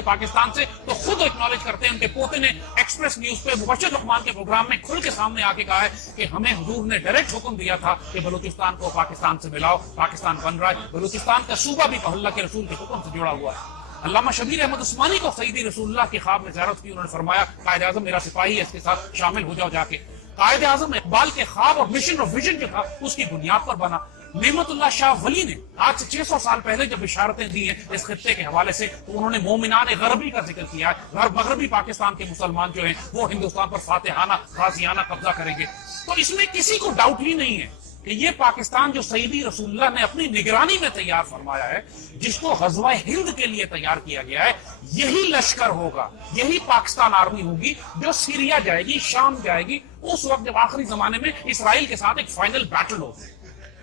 تھے پاکستان سے تو خود ایکنالج کرتے ہیں. ان کے پوتے نے ایکسپریس نیوز پہ مبشر لقمان کے پروگرام میں کھل کے سامنے آ کے کہا ہے کہ ہمیں حضور نے ڈائریکٹ حکم دیا تھا کہ بلوچستان کو پاکستان سے ملاؤ. پاکستان بن رہا ہے, بلوچستان کا صوبہ بھی اللہ کے رسول کے حکم سے جڑا ہوا ہے. علامہ شبیر احمد عثمانی کو سیدی رسول اللہ کے خواب میں زیارت کی, انہوں نے فرمایا قائد اعظم میرا سپاہی ہے, اس کے ساتھ شامل ہو جاؤ جا کے. قائد اعظم اقبال کے خواب اور مشن اور ویژن جو تھا اس کی بنیاد پر بنا. نعمت اللہ شاہ ولی نے آج سے 600 سال پہلے جب اشارتیں دی ہیں اس خطے کے حوالے سے تو انہوں نے مومنان غربی کا ذکر کیا ہے. مغربی پاکستان کے مسلمان جو ہیں وہ ہندوستان پر فاتحانہ غازیانہ قبضہ کریں گے. تو اس میں کسی کو ڈاؤٹ ہی نہیں ہے کہ یہ پاکستان جو سیدی رسول اللہ نے اپنی نگرانی میں تیار فرمایا ہے, جس کو غزوہ ہند کے لیے تیار کیا گیا ہے, یہی لشکر ہوگا, یہی پاکستان آرمی ہوگی جو سیریا جائے گی, شام جائے گی, اس وقت جب آخری زمانے میں اسرائیل کے ساتھ ایک فائنل بیٹل ہو.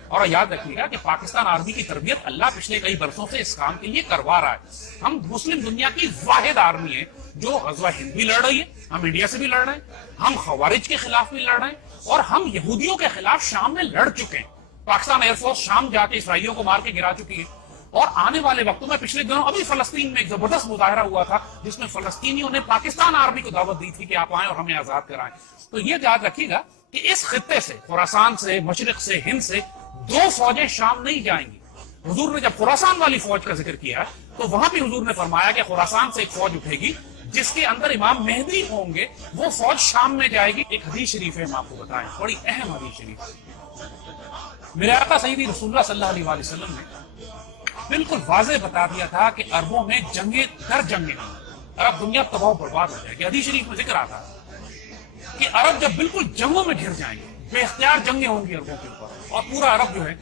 اور یاد رکھیے گا کہ پاکستان آرمی کی تربیت اللہ پچھلے کئی برسوں سے اس کام کے لیے کروا رہا ہے. ہم مسلم دنیا کی واحد آرمی ہے جو غزوہ ہند بھی لڑ رہی ہے, ہم انڈیا سے بھی لڑ رہے ہیں, ہم خوارج کے خلاف بھی لڑ رہے ہیں, اور ہم یہودیوں کے خلاف شام میں لڑ چکے ہیں. پاکستان ایئر فورس شام جا کے اسرائیلیوں کو مار کے گرا چکی ہے. اور آنے والے وقتوں میں پچھلے دنوں ابھی فلسطین میں ایک زبردست مظاہرہ ہوا تھا جس میں فلسطینیوں نے پاکستان آرمی کو دعوت دی تھی کہ آپ آئیں اور ہمیں آزاد کرائیں. تو یہ یاد رکھیے گا کہ اس خطے سے, خراسان سے, مشرق سے, ہند سے 2 فوجیں شام نہیں جائیں گی. حضور نے جب خراسان والی فوج کا ذکر کیا تو وہاں بھی حضور نے فرمایا کہ خراسان سے ایک فوج اٹھے گی جس کے اندر امام مہدی ہوں گے, وہ فوج شام میں جائے گی. ایک حدیث شریف ہے, ہم آپ کو بتائیں, بڑی اہم حدیث شریف. میرے آقا سیدی رسول اللہ صلی اللہ علیہ وسلم نے بالکل واضح بتا دیا تھا کہ عربوں میں جنگیں در جنگیں, عرب دنیا تباہ و برباد ہو جائے گی. حدیث شریف میں ذکر آتا ہے کہ عرب جب بالکل جنگوں میں گھر جائیں گے, بے اختیار جنگیں ہوں گی عربوں کے اوپر, اور پورا عرب جو ہے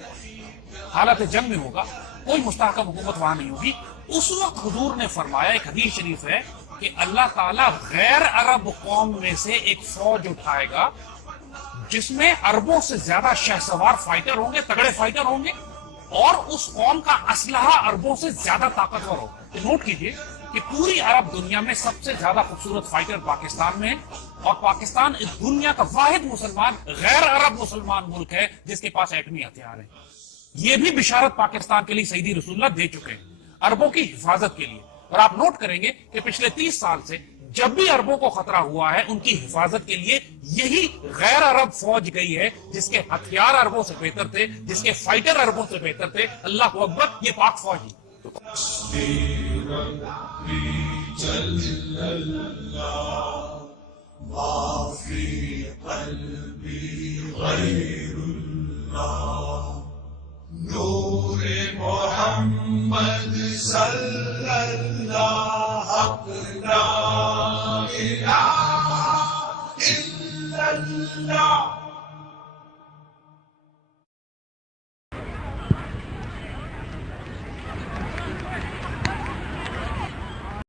حالت جنگ میں ہوگا, کوئی مستحکم حکومت وہاں نہیں ہوگی. اس وقت حضور نے فرمایا, ایک حدیث شریف ہے, کہ اللہ تعالیٰ غیر عرب قوم میں سے ایک فوج اٹھائے گا جس میں عربوں سے زیادہ شہ سوار فائٹر ہوں گے, تگڑے فائٹر ہوں گے, اور اس قوم کا اسلحہ عربوں سے زیادہ طاقتور ہوگا. تو نوٹ کیجئے کہ پوری عرب دنیا میں سب سے زیادہ خوبصورت فائٹر پاکستان میں ہے, اور پاکستان اس دنیا کا واحد مسلمان غیر عرب مسلمان ملک ہے جس کے پاس ایٹمی ہتھیار ہیں. یہ بھی بشارت پاکستان کے لیے سیدی رسول اللہ دے چکے ہیں عربوں کی حفاظت کے لیے. اور آپ نوٹ کریں گے کہ پچھلے 30 سال سے جب بھی عربوں کو خطرہ ہوا ہے ان کی حفاظت کے لیے یہی غیر عرب فوج گئی ہے جس کے ہتھیار عربوں سے بہتر تھے, جس کے فائٹر عربوں سے بہتر تھے. اللہ اکبر, یہ پاک فوج ہی. نور محمد صلی اللہ حق لا الہ الا اللہ